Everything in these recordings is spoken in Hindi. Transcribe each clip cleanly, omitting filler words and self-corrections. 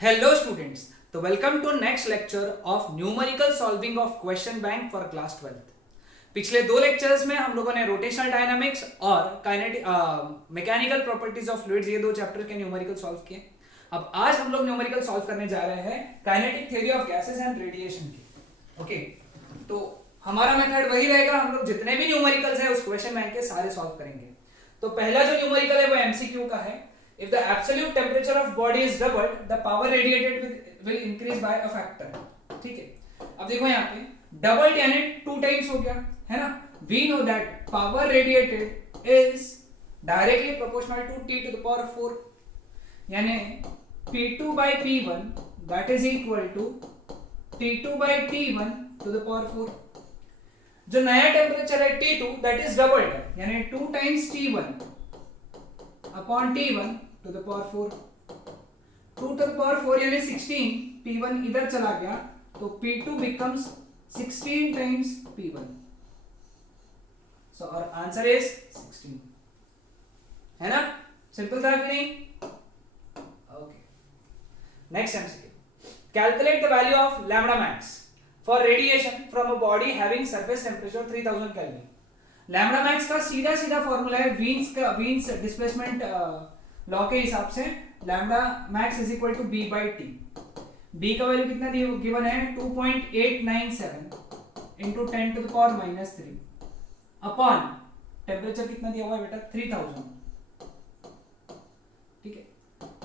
हेलो स्टूडेंट्स, तो welcome to next lecture of numerical solving of question bank for class 12th। पिछले दो लेक्चर्स में हम लोगों ने रोटेशनल डायनामिक्स और kinetic mechanical properties of fluids ये दो चैप्टर के न्यूमेरिकल सॉल्व किए। अब आज हम लोग न्यूमेरिकल सॉल्व करने जा रहे हैं kinetic theory of gases and radiation की। ओके, तो हमारा मेथड वही रहेगा, हम लोग जितने भी न्यूमेरिकल्स है उस क्वेश्चन बैंक के सारे सॉल्व करेंगे। तो पहला जो न्यूमेरिकल है वो एमसीक्यू का है। If the absolute temperature of body is doubled, the power radiated will increase by a factor। ठीक है, अब देखो यहाँ पे doubled यानी 2 times हो गया, है ना। We know that power radiated is directly proportional to T to the power 4, यानी P2 by P1 that is equal to T2 by T1 to the power 4। जो नया टेम्परेचर है T2 that is doubled है, यानी 2 times T1 upon T1 to the power 4। 2 to the power 4 यानी 16, P1 इधर चला गया तो P2 becomes 16 times P1। So our answer is 16, है ना। सिंपल था कि नहीं? Okay, next MCQ. Calculate the value of lambda max for radiation from a body having surface temperature 3000 kelvin. Lambda max का सीधा सीधा फॉर्मूला है वीन्स डिस्प्लेसमेंट लॉ के हिसाब से। Lambda max is equal to b by T. B का वैल्यू कितना गिवन है 2.897 into 10 to the power -3 upon temperature कितना दिया हुआ है बेटा 3000। ठीक है,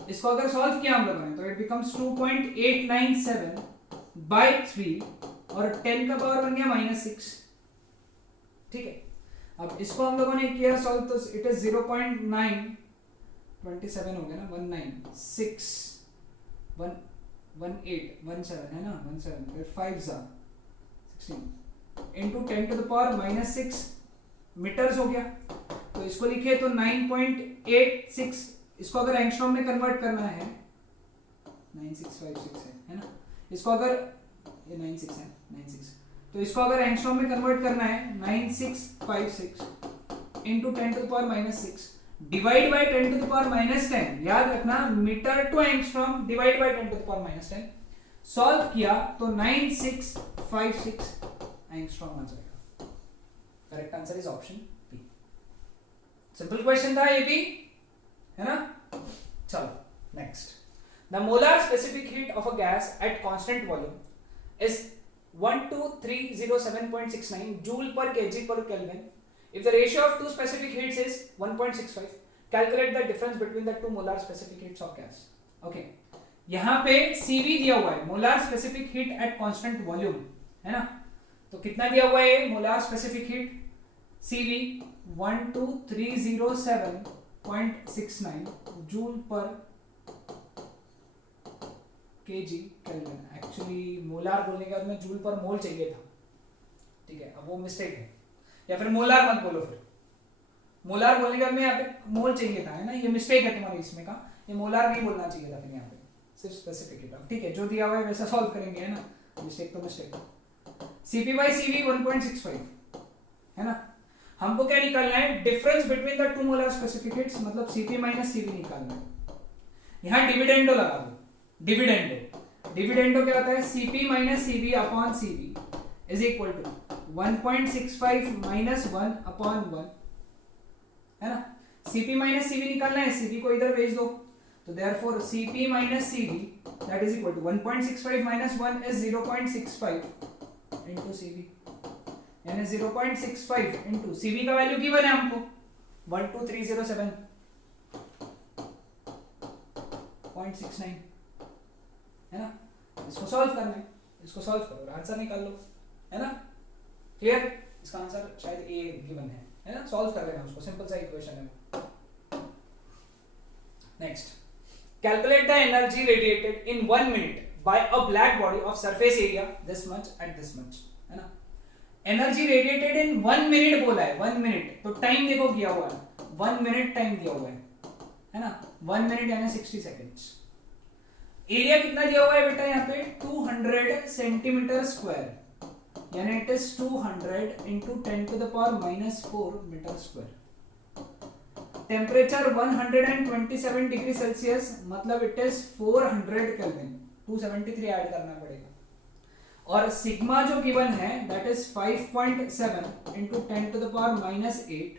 इसको अगर सॉल्व किया हम लोगों ने तो इट बिकम्स 2.897 बाई 3 और 10 का पावर बन गया -6। ठीक है, अब इसको हम लोगों ने किया सॉल्व तो इट इज 0.927 हो गया ना, 196 1817 है ना, 17 फिर 5 जा 16 into 10 to the power -6 metres हो गया। तो इसको लिखे तो 9.86, इसको अगर एंगस्ट्रॉम में कन्वर्ट करना है 9656 है ना, इसको अगर ये 96 है 96, तो इसको अगर एंगस्ट्रॉम में कन्वर्ट करना है 9656 into 10 to the power -6 divide by 10 to the power -10। याद रखना metre to angstrom divide by 10 to the power -10। Solve किया तो 9656 एंगस्ट्रॉम आ जाएगा। Correct answer is option B. Simple question था ये भी, है ना। चलो next. The molar specific heat of a gas at constant volume is 12307.69 joule per kg per Kelvin. If the ratio of two specific heats is 1.65, calculate the difference between the two molar specific heats of gas. Okay, यहाँ पे CV दिया हुआ है, molar specific heat at constant volume, है ना। तो कितना दिया हुआ है molar specific heat? CV 12307.69 joule per kg kelvin. Actually molar बोलने के बाद में जूल पर मोल चाहिए था, ठीक है, अब वो मिस्टेक है, या फिर मोलार मत बोलो, फिर मोलार बोलने के बाद में यहाँ पे मोल चाहिए था, है ना, ये मिस्टेक है तुम्हारी इसमें का, ये मोलार नहीं बोलना चाहिए था फिर यहाँ पे, सिर्फ स्पेसिफिक हीट। ठीक है, जो दिया हुआ है वैसा सॉल्व करेंगे, है ना, मिस्टेक तो मिस्टेक। Cp by Cv 1.65 है ना। हमको क्या निकालना है? Difference between the two molar specific heats, मतलब Cp माइनस Cv निकालना है। यहाँ डिविडेंडो लगा दो, डिविडेंडो क्या होता है? Cp minus Cv upon Cv is equal to 1.65 minus 1 upon 1, है ना। Cp माइनस Cv निकालना है, Cv को इधर भेज दो, तो therefore Cp minus Cv that is equal to 1.65 minus 1 is 0.65 into Cv, यानी 0.65 इनटू Cv का वैल्यू गिवन है हमको 12307.69, है ना। इसको सॉल्व करना है, इसको सॉल्व करो और आंसर निकाल लो, है ना। क्लियर? इसका आंसर शायद ए गिवन है ना। सॉल्व कर लेना उसको, सिंपल सा इक्वेशन है। Next, calculate the energy radiated in 1 minute by a black body of surface area this much at this much, है ना। एनर्जी रेडिएटेड इन 1 मिनट बोला है, 1 मिनट, तो टाइम देखो किया हुआ है 1 मिनट टाइम दिया हुआ है ना। 1 मिनट यानी 60 सेकेंड्स। एरिया कितना दिया हुआ है बेटा यहाँ पे? 200 सेंटीमीटर स्क्वायर, यानी it is 200 into 10 to the power -4 metre square. Temperature 127 degree Celsius, मतलब इट इज 400 केल्विन, 273 ऐड करना पड़ेगा। और सिग्मा जो गिवन है that is 5.7 into 10 to the power -8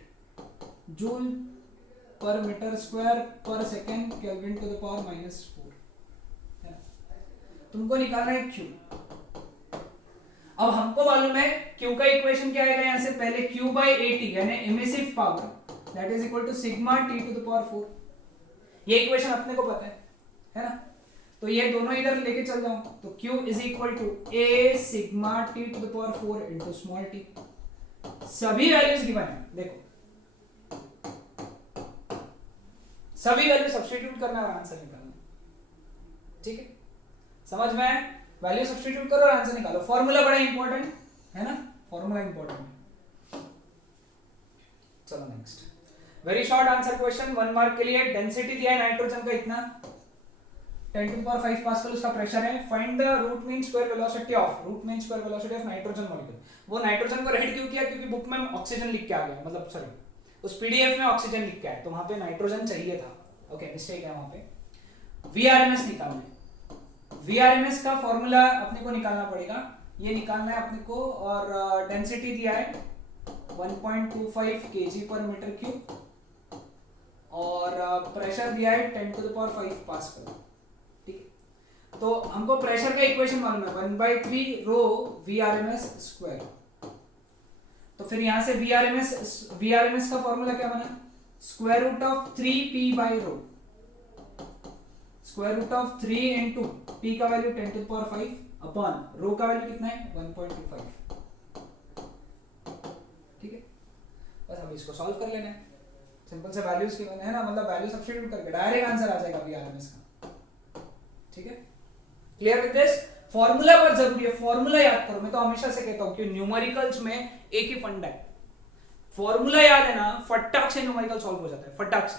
joule पर metre square per second kelvin to the power -4 है। तुमको निकालना है क्यू। अब हमको मालूम है क्यू का इक्वेशन क्या आएगा, यहां से पहले क्यू बाई एटी यानी emissive power that is equal to sigma T to the power 4। ये इक्वेशन अपने को पता है ना। तो ये दोनों इधर लेके चल जाऊं तो Q is equal to a sigma T to the power 4 into small T. सभी वैल्यूज गिवन है, देखो सभी वैल्यू सब्स्टिट्यूट करना और आंसर निकालना, ठीक है। समझ में आया? वैल्यू सब्स्टिट्यूट करो और आंसर निकालो। फॉर्मूला बड़ा इंपॉर्टेंट है ना, फॉर्मूला इंपॉर्टेंट। चलो next, very short answer question, 1 mark के लिए। डेंसिटी दिया है नाइट्रोजन का इतना, 10 to the power 5 पास्कल उसका प्रेशर है। Find the root mean square velocity of nitrogen molecule. वो नाइट्रोजन को रेड क्यों किया? क्योंकि बुक में ऑक्सीजन लिख के आ गया, मतलब सॉरी उस पीडीएफ में ऑक्सीजन लिख के आया, तो वहां पे नाइट्रोजन चाहिए था। ओके, मिस्टेक है वहां पे। वीआरएमएस निकालना है। वीआरएमएस का फॉर्मूला अपने को निकालना पड़ेगा, ये निकालना है अपने को। और डेंसिटी दिया है 1.25 kg पर मीटर क्यूब और प्रेशर दिया है 10 to the power 5 पास्कल। तो हमको प्रेशर का इक्वेशन मालूम है 1/3 रो वीआरएमएस स्क्वायर। तो फिर यहां से वीआरएमएस का फॉर्मूला क्या बना? Square root of 3p by rho, square root of 3 into p का value 10 to the power 5 upon rho का वैल्यू कितना है 1.25। ठीक है, बस अब इसको सॉल्व कर लेना है। सिंपल से वैल्यूज की है ना, मतलब वैल्यू सब्स्टिट्यूट करके डायरेक्ट आंसर आ जाएगा वीआरएमएस का। ठीक है, क्लियर विद दिस? फॉर्मूला बहुत जरूरी है, फॉर्मूला याद करो। मैं तो हमेशा से कहता हूं कि न्यूमेरिकल्स में एक ही फंडा है, फॉर्मूला याद है ना, फटाक से न्यूमेरिकल सॉल्व हो जाता है, फटाक से।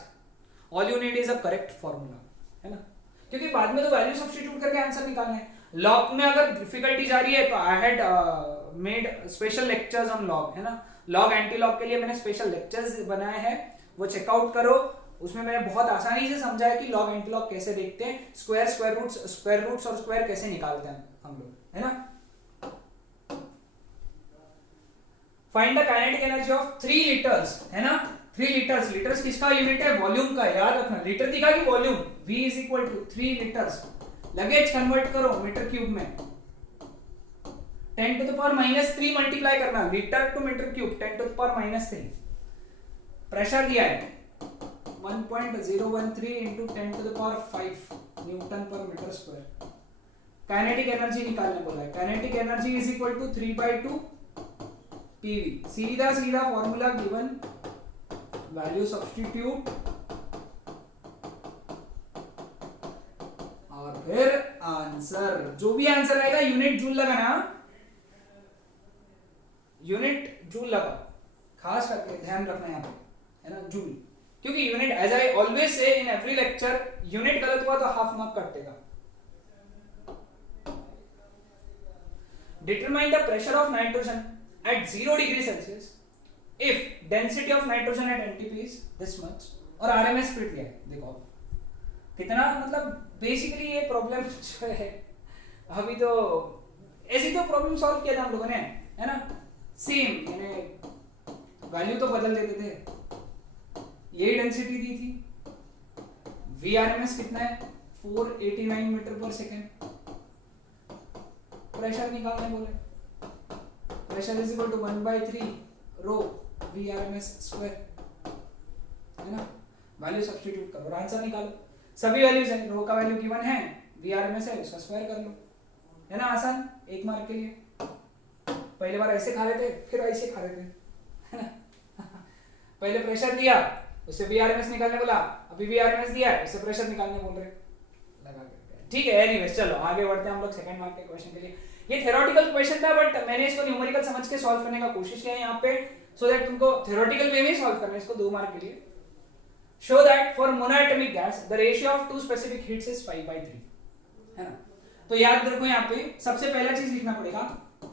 All you need is a correct formula, है ना, क्योंकि बाद में तो वैल्यू सब्स्टिट्यूट करके आंसर निकालना है। लॉग में अगर डिफिकल्टी जा रही है तो I had made special lectures on log, है ना। लॉग एंटी लॉग के लिए मैंने स्पेशल लेक्चर्स बनाए हैं, वो चेकआउट करो। उसमें मैंने बहुत आसानी से समझाया कि लॉग एंटी लॉग कैसे देखते हैं, स्क्वायर रूट्स और स्क्वायर कैसे निकालते हैं हम लोग, है ना। Find the kinetic energy of 3 litres, है ना। 3 लीटर्स, लीटर्स किसका यूनिट है? वॉल्यूम का, याद रखना। लीटर दिखा कि volume, V is equal to 3 litres. लगेज कन्वर्ट करो मीटर क्यूब में, 10 to the power -3 मल्टीप्लाई करना, litre to metre cube 10 to the power -3। Pressure दिया है 1.013 into 10 to the power 5 newton पर मीटर स्क्वायर। काइनेटिक एनर्जी निकालने बोला है, kinetic energy is equal to 3/2 PV। सीधा सीधा फॉर्मूला गिवन, वैल्यू सब्स्टिट्यूट और फिर आंसर। जो भी आंसर आएगा यूनिट जूल लगाना, यूनिट जूल लगा, खास करके ध्यान रखना यहाँ पे, है ना, जूल। क्योंकि unit, as I always say in every lecture, unit गलत हुआ तो हाफ मार्क कटेगा। Determine the pressure of nitrogen eight 0 degree Celsius if density of nitrogen at NTP is this much. और आरएमएस स्पीड दिया है, देखो कितना, मतलब बेसिकली ये प्रॉब्लम जो है, अभी तो ऐसी तो प्रॉब्लम सॉल्व किया था हम लोगों ने, है ना, सेम, यानी वैल्यू तो बदल देते थे। यही डेंसिटी दी थी, वीआरएमएस कितना है 489 मीटर पर सेकेंड। प्रेशर निकालने बोले, pressure is equal to 1/3 rho VRMS square, है ना। वैल्यू सब्स्टिट्यूट करो और आंसर निकालो। सभी वैल्यूज है, रो का वैल्यू गिवन है, वीआरएमएस है, उसका स्क्वायर कर लो, है ना। आसान, 1 मार्क के लिए। पहले बार ऐसे खा रहे थे, फिर ऐसे खा रहे थे, है ना। पहले प्रेशर दिया, उससे वीआरएमएस निकालने बोला, अभी वीआरएमएस दिया है, उससे प्रेशर निकालने बोल रहे, लगा के। ठीक है, एनीवेज चलो आगे बढ़ते हैं हम लोग सेकंड मार्क के क्वेश्चन के लिए। ये थ्योरेटिकल क्वेश्चन था, बट मैंने इसको न्यूमेरिकल समझ के सॉल्व करने का कोशिश किया है यहाँ पे, सो दैट तुमको थ्योरेटिकल वे में सॉल्व करना है इसको 2 मार्क के लिए। Show that for monoatomic gas the ratio of 2 specific heats is 5/3, है ना। तो याद रखो यहाँ पे सबसे पहला चीज लिखना पड़ेगा,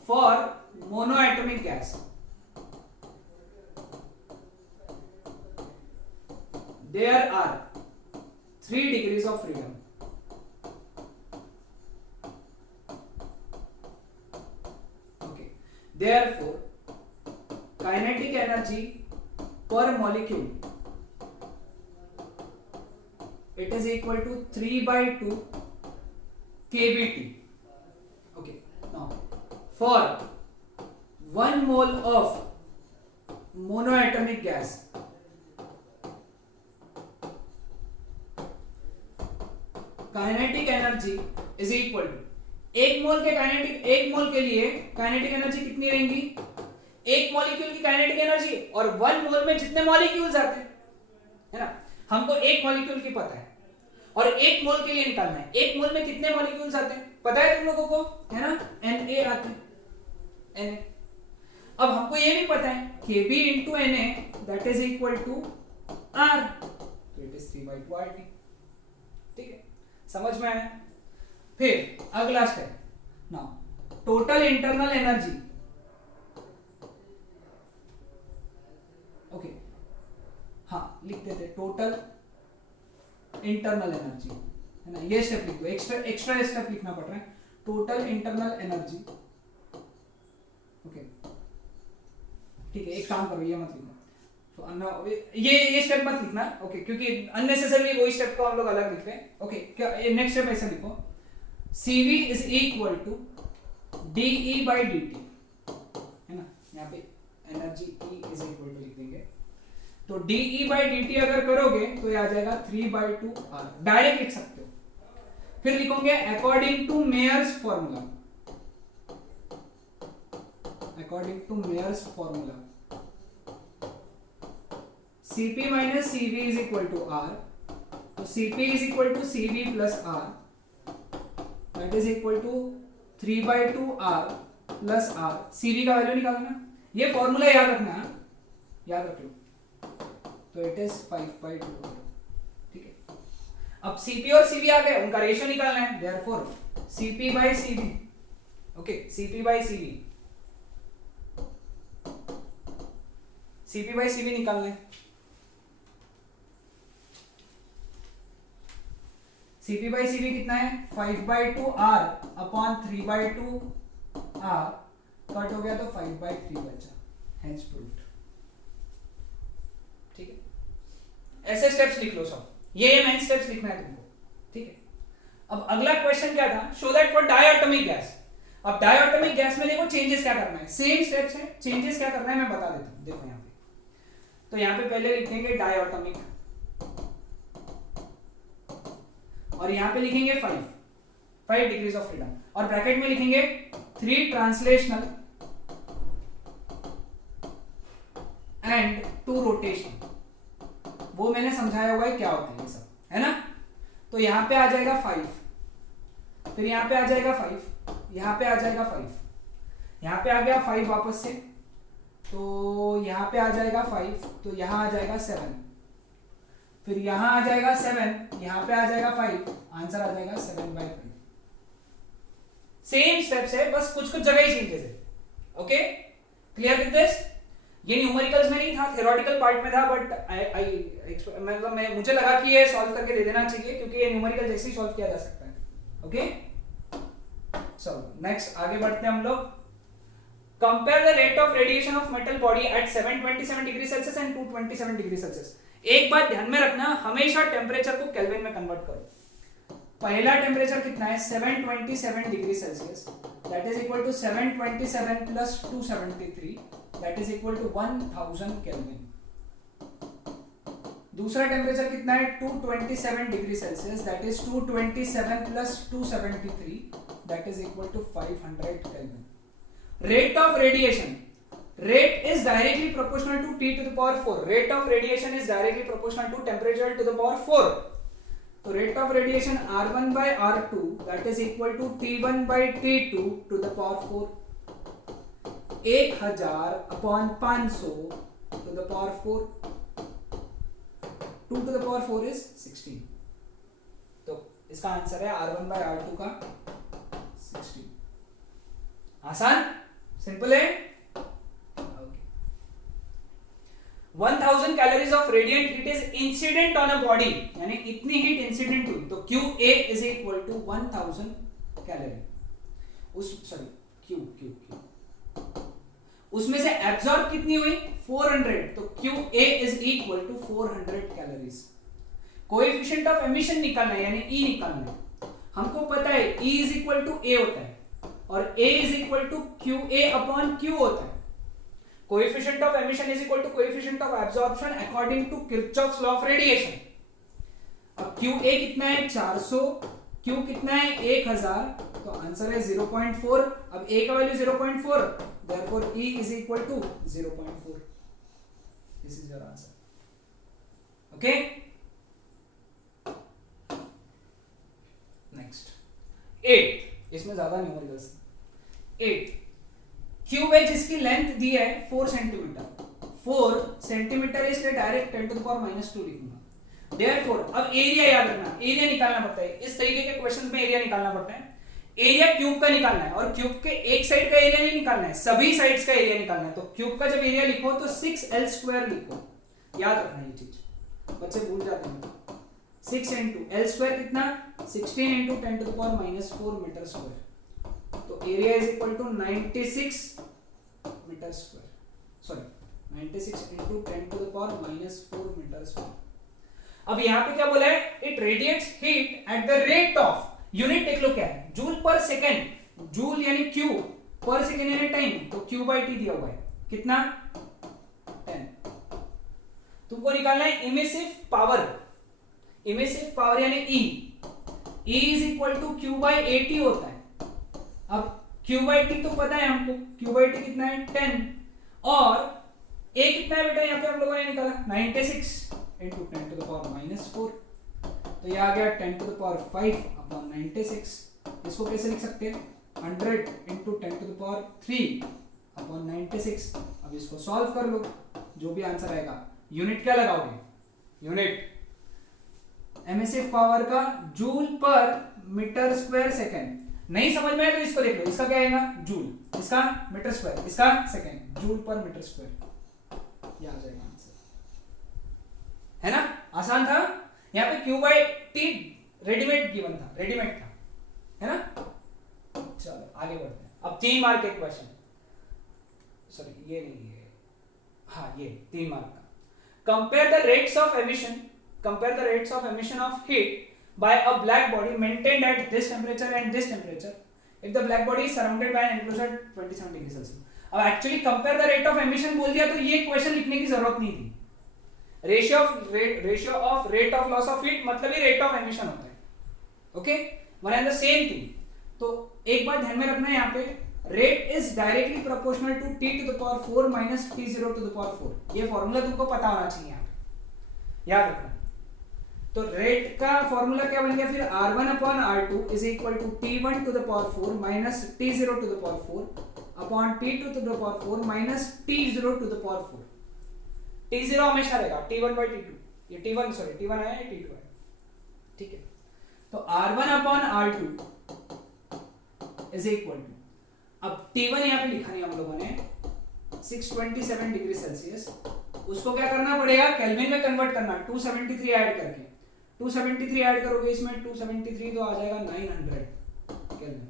for monoatomic gas there are 3 degrees of freedom. Okay, therefore kinetic energy per molecule it is equal to 3/2 kBT. Okay, now for 1 mole of monoatomic gas, kinetic energy is equal to 1 mole के लिए काइनेटिक एनर्जी कितनी रहेंगी, एक मॉलिक्यूल की काइनेटिक एनर्जी और 1 मोल में जितने मॉलिक्यूल्स आते हैं, है ना, हमको एक मॉलिक्यूल की पता है और 1 मोल के लिए निकालना है 1 मोल में कितने मॉलिक्यूल्स आते हैं पता है तुम लोगों को, है ना, Na आते हैं, Na। अब हमको ये भी पता है Kb into Na that is equal to R, तो it is 3/2 RT। ठीक है, समझ में आया। फिर अगला step, now total internal energy. Okay, हाँ लिख देते टोटल इंटरनल एनर्जी, है ना, ये स्टेप लिख दो, एक्स्ट्रा स्टेप लिखना पड़ रहा है, टोटल इंटरनल एनर्जी। ओके ठीक है, एक काम करो, ये मत लिखना, तो ये स्टेप मत लिखना, ओके, क्योंकि अननेसेसरली वही स्टेप को हम लोग अलग लिखते हैं। ओके, क्या नेक्स्ट स्टेप ऐसा लिखो, CV is equal to DE/dt, है ना, यहाँ पे energy E is equal to लिख देंगे, तो DE/dt अगर करोगे तो ये आ जाएगा 3/2 R, डायरेक्ट लिख सकते हो। फिर लिखोगे according to Mayer's formula, according to Mayer's formula Cp minus Cv is equal to R, तो Cp is equal to Cv plus R, that is equal to 3/2 R plus R। Cv का वैल्यू निकालना, ये फॉर्मूला याद रखना, याद रख लो, तो इट इज 5/2। ठीक है, अब Cp और Cv आ गए, उनका रेशियो निकालना है, therefore Cp by Cv, okay, Cp by Cv, Cp by Cv निकालना है। Cp by Cv कितना है, 5/2 R अपॉन 3/2 R, कट हो गया तो 5/3 बचा, हेंस प्रूव्ड। ठीक है, ऐसे स्टेप्स लिख लो सब, ये मेन स्टेप्स लिखना है तुमको। ठीक है, अब अगला क्वेश्चन क्या था, show that for diatomic gas. अब डायटोमिक गैस में देखो चेंजेस क्या करना है, सेम स्टेप्स है, चेंजेस क्या करना है मैं बता देता हूं। देखो यहाँ पे, तो यहाँ पे पहले लिखेंगे डायटोमिक, और यहां पे लिखेंगे 5 डिग्रीज ऑफ फ्रीडम, और ब्रैकेट में लिखेंगे 3 ट्रांसलेशनल एंड 2 रोटेशन। वो मैंने समझाया हुआ है क्या होता है ये सब, है ना। तो यहां पे आ जाएगा 5, फिर यहां पे आ जाएगा 5, यहां पे आ जाएगा 5, यहां पे आ गया 5 वापस से, तो यहां पे आ जाएगा 5, तो यहां आ जाएगा 7, फिर यहां आ जाएगा 7, यहां पे आ जाएगा 5, आंसर आ जाएगा 7/5। सेम स्टेप्स है, बस कुछ कुछ जगह ही चेंजेस है। Okay, clear with this. ये न्यूमेरिकल्स में नहीं था, थ्योरेटिकल पार्ट में था, बट मतलब मुझे लगा कि ये सॉल्व करके दे देना चाहिए, क्योंकि ये न्यूमेरिकल जैसे ही सॉल्व किया जा सकता है। ओके, चलो नेक्स्ट आगे बढ़ते हैं हम लोग। Compare the rate of radiation of metal body at 727 degree Celsius and 227 degree Celsius. एक बात ध्यान में रखना, हमेशा टेम्परेचर को केल्विन में कन्वर्ट करो। पहला टेम्परेचर कितना है, 727 degree Celsius, that is equal to 727 plus 273, that is equal to 1000 kelvin. दूसरा टेम्परेचर कितना है, 227 degree Celsius, that is 227 plus 273, that is equal to 500 kelvin. Rate of radiation, rate is directly proportional to T to the power 4. Rate of radiation is directly proportional to temperature to the power 4. So rate of radiation R1 by R2, that is equal to T1 by T2 to the power 4. 1000 upon 500 to the power 4. 2 to the power 4 is 16. तो इसका आंसर है R1 by R2 का 16। आसान, सिंपल है। 1000 calories of radiant heat is incident on a body, यानी इतनी हीट इंसिडेंट हुई, तो QA is equal to 1000 calorie. उसमें से एब्जॉर्ब कितनी हुई 400, तो QA is equal to 400 calories. Coefficient of emission निकालना है, यानी E निकालना है। हमको पता है E is equal to A होता है और A is equal to QA upon Q होता है। Coefficient of emission is equal to coefficient of absorption according to Kirchhoff's law of radiation. अब QA कितना है 400, Q कितना है 1000, तो आंसर है 0.4। अब A का value 0.4, therefore E is equal to 0.4. This is your answer. Okay? Next 8, इसमें ज्यादा न्यूमेरिकल्स। 8 क्यूब है जिसकी लेंथ दी है 4 सेंटीमीटर। 4 सेंटीमीटर इसलिए डायरेक्ट 10 to the power -2 लिखूंगा। Therefore अब एरिया याद रखना, एरिया निकालना पड़ता है। इस तरीके के क्वेश्चंस में एरिया निकालना पड़ता है। एरिया क्यूब का निकालना है और क्यूब के एक साइड का एरिया नहीं निकालना है, सभी साइड्स का एरिया निकालना है। तो क्यूब का जब एरिया लिखो तो 6L² लिखो, याद रखना ये चीज, बच्चे भूल जाते हैं। 6 into L² कितना 16 into 10 to the power -4 metre square, तो area is equal to 96 metre square, sorry 96 into 10 to the power -4 metre square. अब यहाँ पे क्या बोला है, it radiates heat at the rate of, unit देख लो क्या है, जूल पर सेकेंड। जूल यानी क्यू, पर सेकेंड यानी टाइम, तो Q by T दिया हुआ है कितना 10। तुमको निकालना है इमिसिव पावर। इमिसिव पावर यानी E is equal to Q by AT होता है। अब Q by T तो पता है हमको, Q by T कितना है 10 और A कितना है बेटा, यहाँ पे हम लोगों ने निकाला 96 into 10 to the power -4, तो ये आ गया 10 to the power 5 अपॉन 96। इसको कैसे लिख सकते हैं 100 into 10 to the power 3 upon 96। अब इसको सॉल्व कर लो, जो भी आंसर आएगा। यूनिट क्या लगाओगे, यूनिट एमिसिव पावर का जूल पर मीटर स्क्वायर सेकेंड। नहीं समझ में आए तो इसको देख लो, इसका क्या आएगा जूल, इसका मीटर स्क्वायर, इसका सेकेंड, जूल पर मीटर स्क्वायर, ये आ जाएगा आंसर, है ना। आसान था। यहाँ पे Q by T readymade given था, रेडीमेड था, है ना। चलो आगे बढ़ते हैं। अब 3 मार्क के क्वेश्चन, सॉरी ये नहीं है, हाँ ये 3 मार्क का। Compare the rates of emission of heat by a black body maintained at this temperature and this temperature if the black body is surrounded by an enclosure 27 degree Celsius. अब actually compare the rate of emission बोल दिया तो ये क्वेश्चन लिखने की जरूरत नहीं थी। Ratio of rate of loss of heat मतलब ही रेट ऑफ एमिशन होता है, okay, one and the same thing. तो एक बात ध्यान में रखना है, यहाँ पे rate is directly proportional to T to the power 4 minus T0 to the power 4। ये फॉर्मूला तुमको पता होना चाहिए, यहाँ पे याद रखना। तो रेट का फॉर्मूला क्या बन गया फिर, R1 upon R2 is equal to T1 to the power 4 minus T0 to the power 4 upon T2 to the power 4 minus T0 to the power 4। T0 हमेशा रहेगा T1 by T2, ये T1 सॉरी T1 आया है T2 आया, ठीक है। तो R1 upon R2 is equal to, अब T1 यहाँ पे लिखा नहीं हम लोगों ने 627 डिग्री सेल्सियस, उसको क्या करना पड़ेगा केल्विन में कन्वर्ट करना, 273 ऐड करके। 273 ऐड करोगे इसमें 273 तो आ जाएगा 900 केल्विन।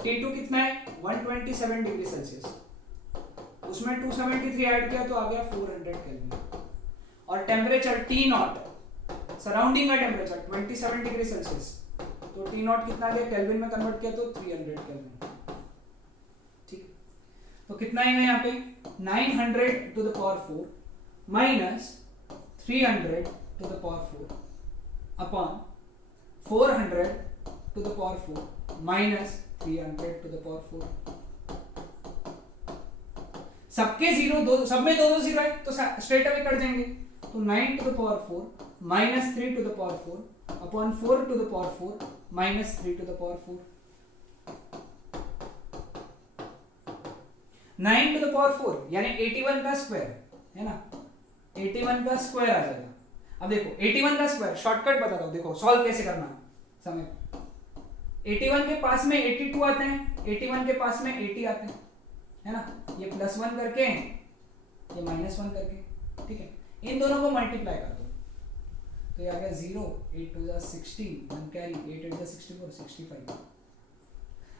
T2 कितना है 127 डिग्री सेल्सियस, उसमें 273 ऐड किया तो आ गया 400 केल्विन। और टेम्परेचर T0 सराउंडिंग का टेम्परेचर 27 डिग्री सेल्सियस, तो T0 कितना आ गया केल्विन में कन्वर्ट किया तो 300 केल्विन, ठीक। तो कितना है यहाँ पे 900 to the power 4 minus 300 to the power 4 upon 400 to the power 4 minus 300 to the power 4। सबके जीरो दो, सब में दो दो जीरो है तो स्ट्रेट अवे कट जाएंगे। तो 9 to the power 4 minus 3 to the power 4 upon 4 to the power 4 minus 3 to the power 4। 9 to the power 4 यानी 81 का स्क्वायर है ना, 81 का स्क्वायर आ जाएगा। अब देखो 81 का स्क्वायर शॉर्टकट बताता हूं, देखो सॉल्व कैसे करना समय। 81 के पास में 82 आते हैं, 81 के पास में 80 आते हैं, है ना। ये +1 करके ये -1 करके ठीक है, इन दोनों को मल्टीप्लाई कर दो तो ये आ गया 0, 8 2 जा 16, 1 कैरी, 8 8 जा 64, 65।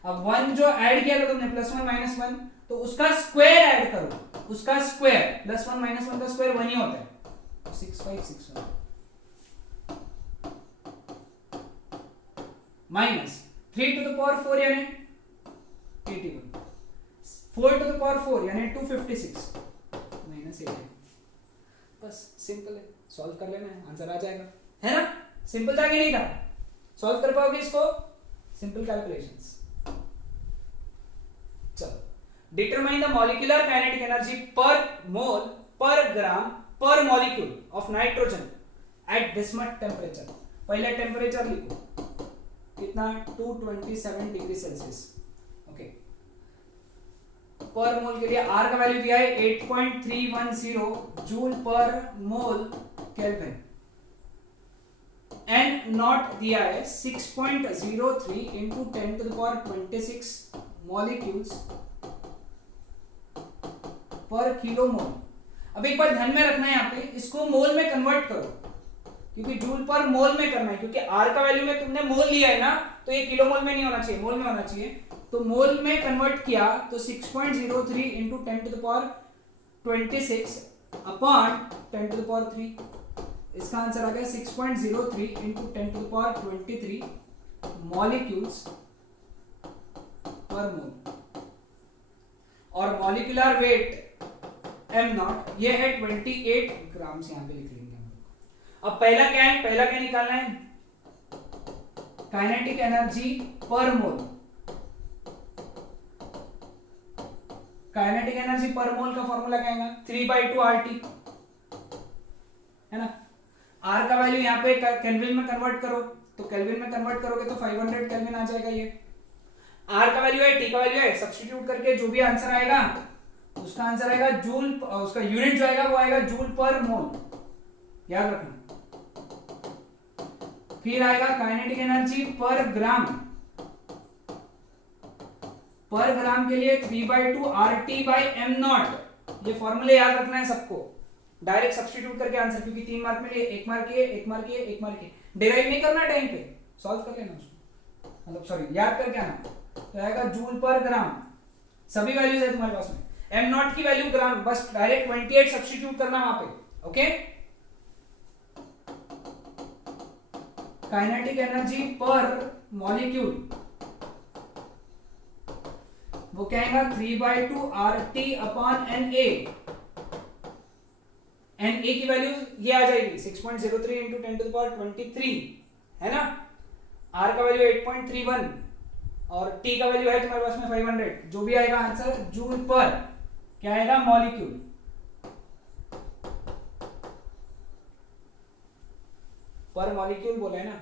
अब 1 जो ऐड किया था तुमने +1 -1, तो उसका स्क्वायर ऐड करो, उसका स्क्वायर +1 -1 का स्क्वायर 1 ही होता है, 6561 माइनस 3 to the power 4 यानी 81, 4 to the power 4 यानी 256 माइनस 18। बस सिंपल है, सॉल्व कर लेना है, आंसर आ जाएगा, है ना? सिंपल था कि नहीं था? सॉल्व कर पाओगे इसको? Simple calculations. चलो, determine the molecular kinetic energy per mole per gram per molecule of nitrogen at bismuth temperature. पहले टेम्परेचर लिखो, कितना? 227 डिग्री सेल्सियस। ओके, पर मोल के लिए आर का वैल्यू दिया है 8.310 जूल पर मोल केल्विन, एन नॉट दिया है 6.03 into 10 to the power 26 molecules पर किलो मोल। अब एक बात ध्यान में रखना है, यहाँ पे इसको मोल में कन्वर्ट करो, क्योंकि जूल पर मोल में करना है, क्योंकि आर का वैल्यू में तुमने मोल लिया है ना, तो ये किलो मोल में नहीं होना चाहिए, मोल में होना चाहिए। तो मोल में कन्वर्ट किया तो 6.03 into 10 to the power 26 upon 10 to the power 3, इसका आंसर आ गया 6.03 into 10 to the power 23 molecules पर मोल। और मॉलिक्यूलर वेट m नॉट ये है 28 ग्राम, से यहां पे लिख लेंगे हम लोग। अब पहला क्या है? पहला क्या निकालना है? काइनेटिक एनर्जी पर मोल। काइनेटिक एनर्जी पर मोल का फॉर्मूला क्या है? 3/2 RT, है ना? R का वैल्यू यहाँ पे केल्विन में कन्वर्ट करो, तो केल्विन में कन्वर्ट करोगे तो 500 केल्विन आ जाएगा। ये R का वैल्यू है, T का वैल्यू है, सब्स्टिट्यूट करके जो भी आंसर आएगा उसका आंसर आएगा जूल, उसका यूनिट जो आएगा वो आएगा जूल पर मोल, याद रखना। फिर आएगा काइनेटिक एनर्जी पर ग्राम। पर ग्राम के लिए 3/2 RT/m0, ये फॉर्मूले याद रखना है सबको, डायरेक्ट सब्स्टिट्यूट करके आंसर, क्योंकि 3 मार्क में लिए 1 मार्क ये 1 मार्क ये 1 मार्क ये, डिराइव नहीं करना टाइम पे, सॉल्व कर लेना उसको, मतलब सॉरी याद करके आना। तो आएगा जूल पर ग्राम, सभी वैल्यूज है तुम्हारे पास में, m0 की वैल्यू ग्राम, बस डायरेक्ट 28 सब्स्टिट्यूट करना वहां पे। ओके, काइनेटिक एनर्जी पर मॉलिक्यूल वो क्या आएगा? 3/2 RT अपॉन NA। NA की वैल्यू ये आ जाएगी 6.03 इंटू 10 to the power 23, है ना? R का वैल्यू 8.31 और T का वैल्यू है तुम्हारे पास में 500, जो भी आएगा आंसर जूल पर क्या आएगा? मॉलिक्यूल। पर मॉलिक्यूल बोला है ना,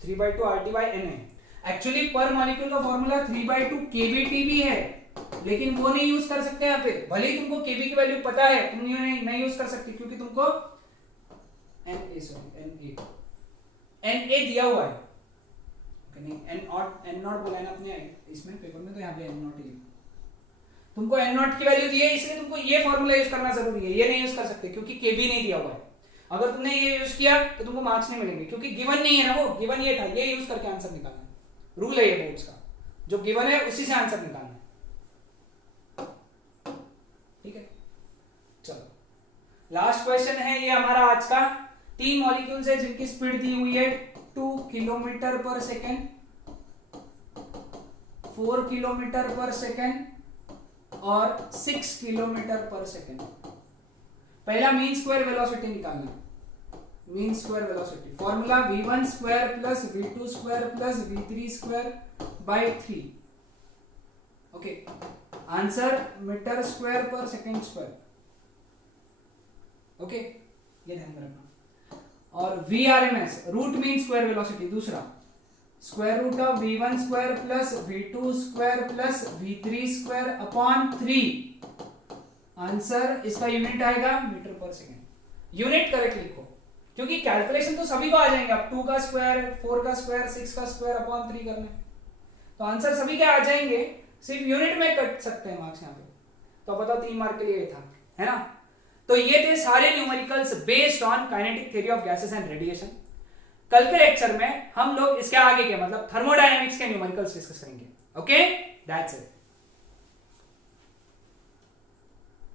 3/2 RT/NA। एक्चुअली पर मॉलिक्यूल का फॉर्मूला 3/2 kBT भी है, लेकिन वो नहीं यूज कर सकते यहाँ पे, भले ही तुमको kB की वैल्यू पता है, तुम नहीं यूज कर सकते, क्योंकि तुमको NA दिया हुआ है, नहीं N0 बोला है ना अपने इसमें पेपर में, तो यहाँ पे N0 ही तुमको N0 की वैल्यू दी है, इसलिए तुमको ये फॉर्मूला यूज करना जरूरी है, ये नहीं यूज कर सकते क्योंकि kB नहीं दिया हुआ है। अगर तुमने ये यूज किया तो तुमको मार्क्स नहीं मिलेंगे, क्योंकि गिवन नहीं है ना, वो गिवन ये था, ये यूज करके आंसर निकालना है, रूल है ये बोर्ड्स का, जो गिवन है उसी से आंसर निकालना है। ठीक है, चलो लास्ट क्वेश्चन है ये हमारा आज का। 3 मॉलिक्यूल्स है जिनकी स्पीड दी हुई है 2 किलोमीटर पर सेकेंड, 4 किलोमीटर पर सेकेंड और 6 किलोमीटर पर सेकेंड। पहला मीन स्क्वायर वेलोसिटी निकालना है, mean square velocity formula v1 square plus v2 square plus v3 square by 3। Okay, answer metre square per second square. Okay, ये ध्यान में रखना। और VRMS root mean square velocity दूसरा, square root of v1 square plus v2 square plus v3 square upon 3। Answer इसका यूनिट आएगा metre per second. Unit correct लिखो, क्योंकि कैलकुलेशन तो सभी को आ जाएंगे, अब 2 का स्क्वायर, 4 का स्क्वायर, 6 का स्क्वायर अपॉन 3 करना है, तो आंसर सभी के आ जाएंगे, सिर्फ यूनिट में कट सकते हैं मार्क्स यहाँ पे। तो बताओ 3 मार्क के लिए था, है ना? तो ये थे सारे numericals based on kinetic theory of gases and radiation. कल के लेक्चर में हम लोग इसके आगे के मतलब थर्मोडायनेमिक्स के न्यूमेरिकल्स डिस्कस करेंगे। Okay, that's it.